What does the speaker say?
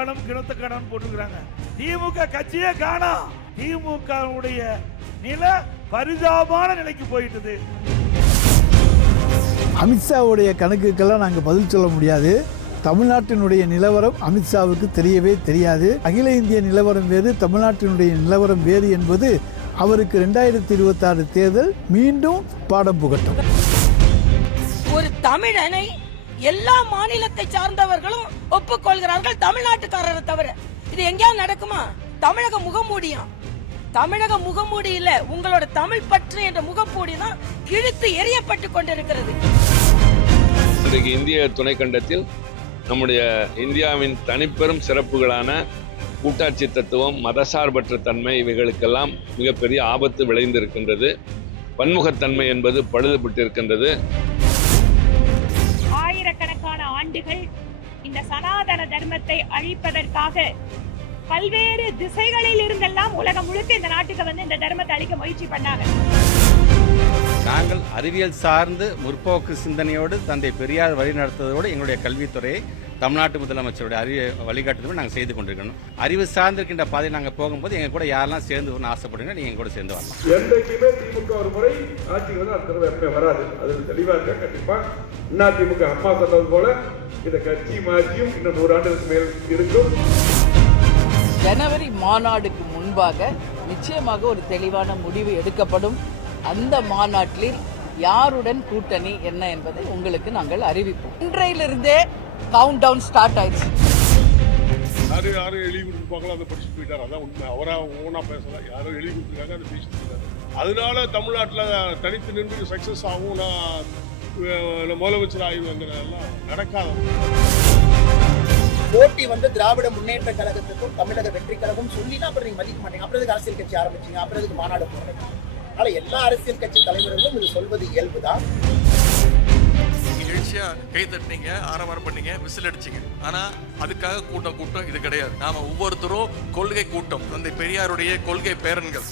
காணும் கிணத்து காணும் போட்டுக்கிறாங்க. திமுக கட்சியே காணோம். திமுகவுடைய நிலை பரிதாபமான நிலைக்கு போயிட்டது. அமித்ஷாவுடைய கணக்குக்கெல்லாம் நாங்கள் பதில் சொல்ல முடியாது. தமிழ்நாட்டினுடைய நிலவரம் அமித்ஷாவுக்கு தெரியவே தெரியாது. அகில இந்திய நிலவரம் வேறு, தமிழ்நாட்டினுடைய நிலவரம் வேறு என்பது அவருக்கு 2026 தேர்தல் மீண்டும் பாடம் புகட்டும். ஒரு தமிழனை எல்லா மாநிலத்தை சார்ந்தவர்களும் ஒப்புக்கொள்கிறார்கள், தமிழ்நாட்டுக்காரரை தவிர. இது எங்கேயாவது நடக்குமா? தமிழக முகமூடியா? தமிழக முகமூடி இல்ல, உங்களோட தமிழ் பற்று என்ற முகமூடி தான் கிழித்து எரியப்பட்டு கொண்டிருக்கிறது. இன்றைக்கு இந்திய துணைக்கண்டத்தில் நம்முடைய இந்தியாவின் தனிப்பெரும் சிறப்புகளான கூட்டாட்சி தத்துவம், மதசார்பற்ற தன்மை, இவைகளுக்கெல்லாம் மிகப்பெரிய ஆபத்து விளைந்திருக்கின்றது. பன்முகத்தன்மை என்பது பழுதுபட்டிருக்கின்றது. ஆயிரக்கணக்கான ஆண்டுகள் இந்த சனாதன தர்மத்தை அழிப்பதற்காக பல்வேறு திசைகளில் இருந்தெல்லாம் உலகம் முழுக்க இந்த நாட்டுக்கு வந்து இந்த தர்மத்தை அழிக்க முயற்சி பண்ணாங்க. நாங்கள் அறிவியல் சார்ந்து முற்போக்கு சிந்தனையோடு தந்தை பெரியார் வழி நடத்துவதோடு எங்களுடைய கல்வித்துறையை தமிழ்நாட்டு முதலமைச்சருடைய வழிகாட்டுதல் நாங்கள் செய்து கொண்டிருக்கணும். அறிவு சார்ந்திருக்கின்ற பாதையை நாங்கள் போகும்போது எங்க கூட யாரெல்லாம் சேர்ந்து வரணும்னு ஆசைப்படுங்க, நீங்க கூட சேர்ந்து வரலாம். என்றைக்குமே திமுக ஒரு முறை ஆட்சிக்கு வந்து அடுத்த வராது. அது தெளிவா இருக்க. கண்டிப்பா அதிமுக அம்மா சொன்னது போல இந்த கட்சி மாற்றியும் இன்னும் 100 ஆண்டுகளுக்கு மேல் இருக்கும். ஜனவரி மாநாடுக்கு முன்பாக நிச்சயமாக ஒரு தெளிவான முடிவு எடுக்கப்படும். அந்த மாநாட்டில் யாருடன் கூட்டணி என்ன என்பதை உங்களுக்கு நாங்கள் அறிவிப்போம். இன்றையிலிருந்தே கவுண்ட் டவுன் ஸ்டார்ட் ஆயிடுச்சு. யாரும் எழுதி கொடுத்துருப்பாங்களோ அதை படிச்சுட்டு போயிட்டார். அதான் உண்மை. அவரா ஓனா பேசல, யாரும் எழுதி கொடுத்துருக்காங்க, அதை பேசிட்டு இருக்காரு. அதனால தமிழ்நாட்டில் தனித்து நின்று சக்சஸ் ஆகும், நான் முதலமைச்சர் ஆய்வுங்கிறதெல்லாம் நடக்காது. போட்டி வந்து திராவிட முன்னேற்ற கழகத்துக்கும் தமிழக வெற்றி கழகம் சொல்லினா அப்புறம் நீங்க மதிக்க மாட்டீங்க. அப்புறம் அரசியல் கட்சி ஆரம்பிச்சீங்க, அப்புறம் மாநாடு போடுறீங்க. அதனால எல்லா அரசியல் கட்சி தலைவர்களும் இது சொல்வது இயல்புதான். நிகழ்ச்சியா கை தட்டினீங்க, ஆரவாரம் பண்ணீங்க, விசில் அடிச்சீங்க. ஆனா அதுக்காக கூட்டம் இது கிடையாது. நாம ஒவ்வொருத்தரும் கொள்கை கூட்டம், தந்தை பெரியாருடைய கொள்கை பேரன்கள்.